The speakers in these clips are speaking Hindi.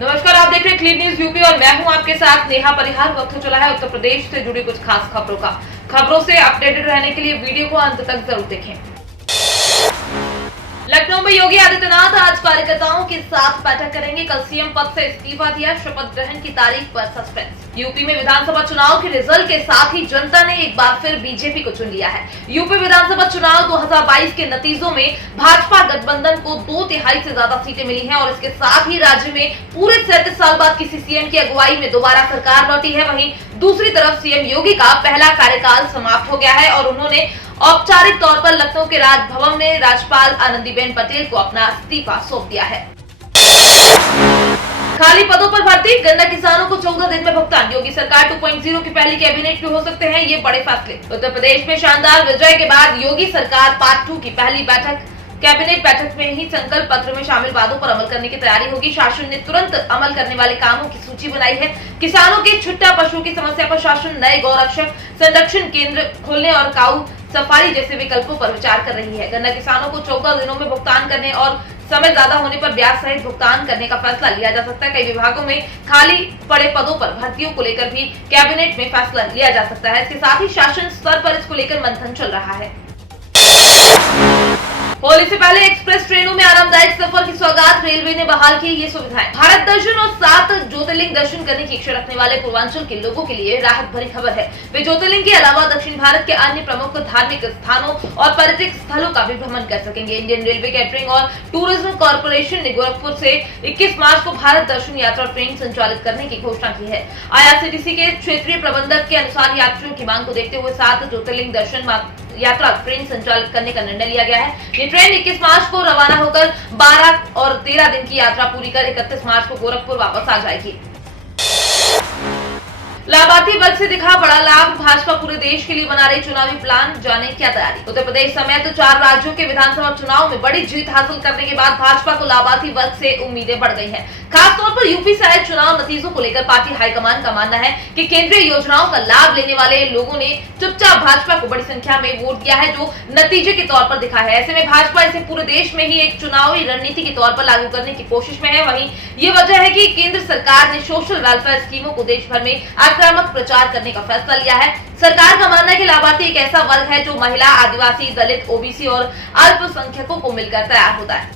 नमस्कार, आप देख रहे हैं क्लीन न्यूज यूपी और मैं हूं आपके साथ नेहा परिहार। वक्त हो चला है उत्तर प्रदेश से जुड़ी कुछ खास खबरों का। खबरों से अपडेटेड रहने के लिए वीडियो को अंत तक जरूर देखें। लखनऊ में योगी आदित्यनाथ आज कार्यकर्ताओं के साथ बैठक करेंगे। कल सीएम पद से इस्तीफा दिया, शपथ ग्रहण की तारीख पर सस्पेंस। यूपी में विधानसभा चुनाव के रिजल्ट के साथ ही जनता ने एक बार फिर बीजेपी को चुन लिया है। यूपी विधानसभा चुनाव 2022 के नतीजों में भाजपा गठबंधन को 2/3 से ज्यादा सीटें मिली हैं और इसके साथ ही राज्य में पूरे 37 साल बाद किसी सीएम की अगुवाई में दोबारा सरकार लौटी है। वहीं दूसरी तरफ सीएम योगी का पहला कार्यकाल समाप्त हो गया है और उन्होंने औपचारिक तौर पर लखनऊ के राजभवन में राज्यपाल आनंदीबेन पटेल को अपना इस्तीफा सौंप दिया है। खाली पदों पर भर्ती, गन्ना किसानों को 14 दिन में भुगतान। योगी सरकार 2.0 की पहली कैबिनेट में हो सकते हैं ये बड़े फैसले। उत्तर प्रदेश में शानदार विजय के बाद योगी सरकार पार्ट 2 की पहली बैठक कैबिनेट बैठक में ही संकल्प पत्र में शामिल वादों पर अमल करने की तैयारी होगी। शासन ने तुरंत अमल करने वाले कामों की सूची बनाई है। किसानों के छुट्टा पशुओं की समस्या पर शासन नए गौरक्षक संरक्षण केंद्र खोलने और काऊ सफारी जैसे विकल्पों पर विचार कर रही है। गन्ना किसानों को 14 दिनों में भुगतान करने और समय ज्यादा होने पर ब्याज सहित भुगतान करने का फैसला लिया जा सकता है। कई विभागों में खाली पड़े पदों पर भर्तियों को लेकर भी कैबिनेट में फैसला लिया जा सकता है। इसके साथ ही शासन स्तर पर इसको लेकर मंथन चल रहा है। होली से पहले एक्सप्रेस ट्रेनों में आरामदायक सफर की सौगात, रेलवे ने बहाल की ये सुविधाएं। भारत दर्शन और 7 ज्योतिर्लिंग दर्शन करने की इच्छा रखने वाले पूर्वांचल के लोगों के लिए राहत भरी खबर है। वे ज्योतिर्लिंग के अलावा दक्षिण भारत के अन्य प्रमुख धार्मिक स्थानों और पर्यटक स्थलों का भी भ्रमण कर सकेंगे। इंडियन रेलवे कैटरिंग और टूरिज्म कॉर्पोरेशन ने गोरखपुर से 21 मार्च को भारत दर्शन यात्रा ट्रेन संचालित करने की घोषणा की है। IRCTC के क्षेत्रीय प्रबंधक के अनुसार यात्रियों की मांग को देखते हुए 7 ज्योतिर्लिंग दर्शन यात्रा ट्रेन संचालित करने का निर्णय लिया गया है। ये ट्रेन 21 मार्च को रवाना होकर 12 और 13 दिन की यात्रा पूरी कर 31 मार्च को गोरखपुर वापस आ जाएगी। लाभार्थी वर्ग से दिखा बड़ा लाभ, भाजपा पूरे देश के लिए बना रही चुनावी प्लान, जाने क्या तैयारी। उत्तर प्रदेश समेत 4 राज्यों के विधानसभा चुनाव में बड़ी जीत हासिल करने के बाद भाजपा को लाभार्थी वर्ग से उम्मीदें बढ़ गई हैं। खासतौर पर यूपी से आए चुनाव नतीजों को लेकर पार्टी हाईकमान का मानना है कि केंद्रीय योजनाओं का लाभ लेने वाले लोगों ने चुपचाप भाजपा को बड़ी संख्या में वोट दिया है, जो नतीजे के तौर पर दिखा है। ऐसे में भाजपा इसे पूरे देश में ही एक चुनावी रणनीति के तौर पर लागू करने की कोशिश में है। वहीं ये वजह है कि केंद्र सरकार ने सोशल वेलफेयर स्कीमों को देश भर में आक्रामक प्रचार करने का फैसला लिया है। सरकार का मानना है कि लाभार्थी एक ऐसा वर्ग है जो महिला, आदिवासी, दलित, ओबीसी और अल्पसंख्यकों को मिलकर तैयार होता है।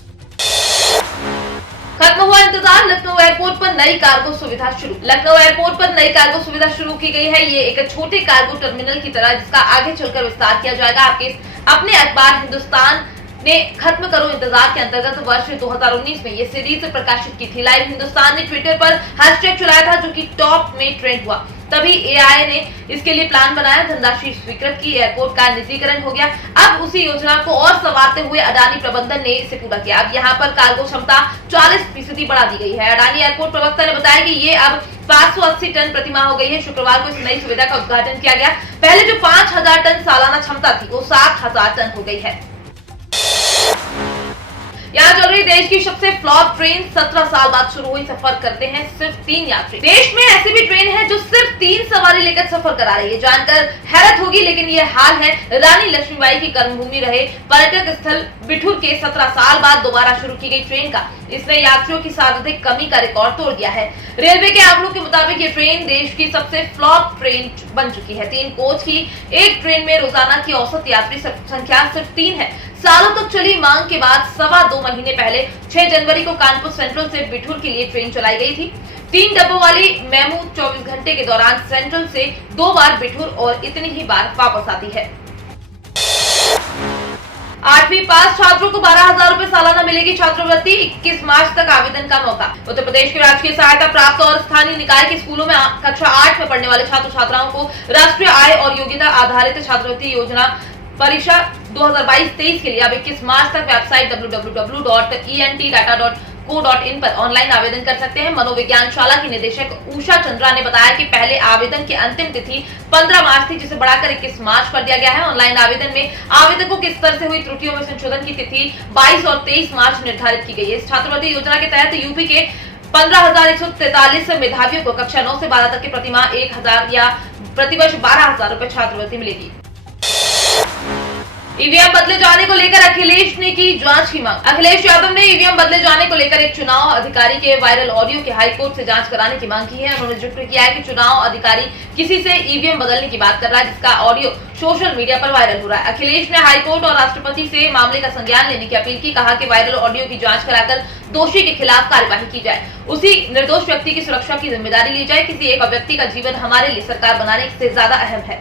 खत्म हुआ इंतजार, लखनऊ एयरपोर्ट पर नई कार्गो सुविधा शुरू। लखनऊ एयरपोर्ट पर नई कार्गो सुविधा शुरू की गई है। ये एक छोटे कार्गो टर्मिनल की तरह जिसका आगे चलकर विस्तार किया जाएगा। आपके अपने अखबार हिंदुस्तान ने खत्म करो इंतजार के अंतर्गत वर्ष 2019 में ये सीरीज प्रकाशित की थी। लाइव हिंदुस्तान ने ट्विटर पर हैशटैग चलाया था जो कि टॉप में ट्रेंड हुआ। तभी एआई ने इसके लिए प्लान बनाया, धनराशि स्वीकृत की, एयरपोर्ट का निजीकरण हो गया। अब उसी योजना को और संवारते हुए अडानी प्रबंधन ने इसे पूरा किया। अब यहाँ पर कार्गो क्षमता 40% बढ़ा दी गई है। अडानी एयरपोर्ट प्रवक्ता ने बताया कि ये अब 580 टन प्रतिमाह हो गई है। शुक्रवार को इस नई सुविधा का उद्घाटन किया गया। पहले जो 5000 टन सालाना क्षमता थी वो 7000 टन हो गई है। यहाँ चल रही देश की सबसे फ्लॉप ट्रेन, 17 साल बाद शुरू हुई, सफर करते हैं सिर्फ 3 यात्री। देश में ऐसी भी ट्रेन है जो सिर्फ 3 सवारी लेकर सफर करा रही है। जानकर हैरत होगी, लेकिन ये हाल है रानी लक्ष्मीबाई की कर्मभूमि रहे पर्यटक स्थल बिठूर के 17 साल बाद दोबारा शुरू की गई ट्रेन का। इसने यात्रियों की सर्वाधिक कमी का रिकॉर्ड तोड़ दिया है। रेलवे के आंकड़ों के मुताबिक ये ट्रेन देश की सबसे फ्लॉप ट्रेन बन चुकी है। 3 कोच की एक ट्रेन में रोजाना की औसत यात्री संख्या सिर्फ 3 है। सालों तक चली मांग के बाद 2.25 महीने पहले 6 जनवरी को कानपुर सेंट्रल से बिठूर के लिए ट्रेन चलाई गई थी। 3 डब्बों वाली मेमू 24 घंटे के दौरान सेंट्रल से 2 बार बिठूर और इतनी ही बार वापस आती है। 8वीं पास छात्रों को 12,000 रुपए सालाना मिलेगी छात्रवृत्ति, 21 मार्च तक आवेदन का मौका। उत्तर प्रदेश के राजकीय सहायता प्राप्त और स्थानीय निकाय के स्कूलों में कक्षा 8 में पढ़ने वाले छात्र छात्राओं को राष्ट्रीय आय और योग्यता आधारित छात्रवृत्ति योजना परीक्षा 2022-23 के लिए अब 21 मार्च तक वेबसाइट www.entdata.co.in पर ऑनलाइन आवेदन कर सकते हैं। मनोविज्ञान शाला की निदेशक उषा चंद्रा ने बताया कि पहले आवेदन की अंतिम तिथि 15 मार्च थी, जिसे बढ़ाकर 21 मार्च कर दिया गया है। ऑनलाइन आवेदन में आवेदकों के स्तर से हुई त्रुटियों में संशोधन की तिथि 22 और 23 मार्च निर्धारित की गई है। इस छात्रवृत्ति योजना के तहत यूपी के 15,143 मेधावियों को कक्षा 9 से 12 तक के प्रतिमाह 1,000 या प्रतिवर्ष 12,000 रुपए छात्रवृत्ति मिलेगी। ईवीएम बदले जाने को लेकर अखिलेश ने की जांच की मांग। अखिलेश यादव ने ईवीएम बदले जाने को लेकर एक चुनाव अधिकारी के वायरल ऑडियो की हाईकोर्ट से जांच कराने की मांग की है। उन्होंने जिक्र किया है कि चुनाव अधिकारी किसी से ईवीएम बदलने की बात कर रहा है, जिसका ऑडियो सोशल मीडिया पर वायरल हो रहा है। अखिलेश ने हाईकोर्ट और राष्ट्रपति से मामले का संज्ञान लेने की अपील की। कहा कि वायरल ऑडियो की जांच कराकर दोषी के खिलाफ कार्यवाही की जाए, उसी निर्दोष व्यक्ति की सुरक्षा की जिम्मेदारी ली जाए। किसी एक व्यक्ति का जीवन हमारे लिए सरकार बनाने से ज्यादा अहम है।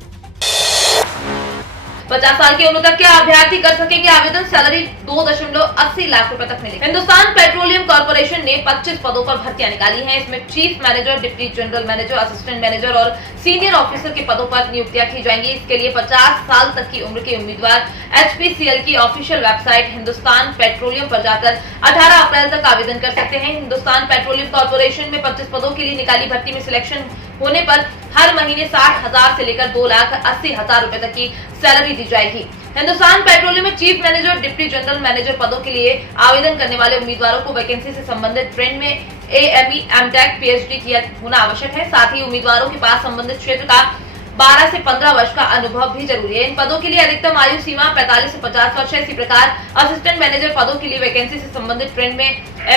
50 साल की उम्र तक के अभ्यर्थी कर सकेंगे आवेदन। सैलरी 2.80 लाख रुपए तक मिलेगी। हिंदुस्तान पेट्रोलियम कॉर्पोरेशन ने 25 पदों पर भर्तियां निकाली हैं। इसमें chief manager, deputy general manager, assistant manager और सीनियर ऑफिसर के पदों पर नियुक्तियां की जाएंगी। इसके लिए 50 साल तक की उम्र के उम्मीदवार HPCL की ऑफिशियल वेबसाइट हिंदुस्तान पेट्रोलियम पर जाकर 18 अप्रैल तक आवेदन कर सकते हैं। हिंदुस्तान पेट्रोलियम कॉर्पोरेशन में 25 पदों के लिए निकाली भर्ती में सिलेक्शन होने पर हर महीने 60,000 से लेकर 2,80,000 रुपए तक की सैलरी दी जाएगी। हिंदुस्तान पेट्रोलियम में chief manager, deputy general manager पदों के लिए आवेदन करने वाले उम्मीदवारों को वैकेंसी से संबंधित ट्रेंड में AME, MTech, PhD किया होना आवश्यक है। साथ ही उम्मीदवारों के पास संबंधित क्षेत्र का 12 से 15 वर्ष का अनुभव भी जरूरी है। इन पदों के लिए अधिकतम आयु सीमा 45 से 50 वर्ष है। इसी प्रकार असिस्टेंट मैनेजर पदों के लिए वैकेंसी से संबंधित ट्रेंड में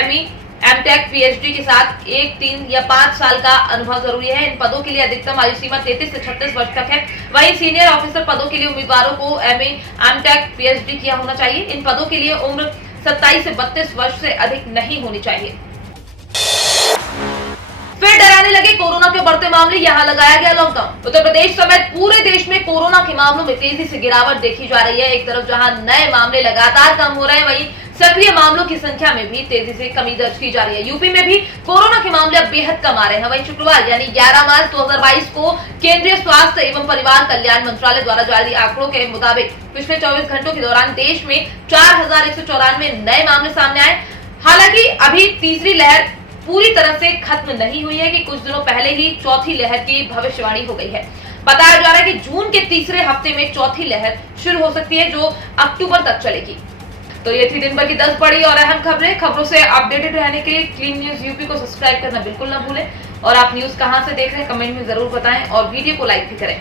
ME, MTech, PhD के साथ 1, 3 या 5 साल का अनुभव जरूरी है। इन पदों के लिए अधिकतम आयु सीमा 33 से 36 वर्ष तक है। वहीं सीनियर ऑफिसर पदों के लिए उम्मीदवारों को ME, MTech, PhD किया होना चाहिए। इन पदों के लिए उम्र 27 से 32 वर्ष से अधिक नहीं होनी चाहिए। फिर डराने लगे कोरोना के बढ़ते मामले, यहाँ लगाया गया लॉकडाउन। उत्तर प्रदेश समेत पूरे देश में कोरोना के मामलों में तेजी से गिरावट देखी जा रही है। एक तरफ जहां नए मामले लगातार कम हो रहे हैं, वहीं सक्रिय मामलों की संख्या में भी तेजी से कमी दर्ज की जा रही है। यूपी में भी कोरोना के मामले अब बेहद कम आ रहे हैं। वहीं शुक्रवार यानी 11 मार्च 2022 को केंद्रीय स्वास्थ्य एवं परिवार कल्याण मंत्रालय द्वारा जारी आंकड़ों के मुताबिक पिछले 24 घंटों के दौरान देश में 4,194 नए मामले सामने आए। हालांकि अभी तीसरी लहर पूरी तरह से खत्म नहीं हुई है कि कुछ दिनों पहले ही चौथी लहर की भविष्यवाणी हो गई है। बताया जा रहा है कि जून के तीसरे हफ्ते में चौथी लहर शुरू हो सकती है, जो अक्टूबर तक चलेगी। तो ये थी दिन भर की 10 बड़ी और अहम खबरें। खबरों से अपडेटेड रहने के लिए क्लीन न्यूज यूपी को सब्सक्राइब करना बिल्कुल ना भूलें। और आप न्यूज कहां से देख रहे हैं कमेंट में जरूर बताएं और वीडियो को लाइक भी करें।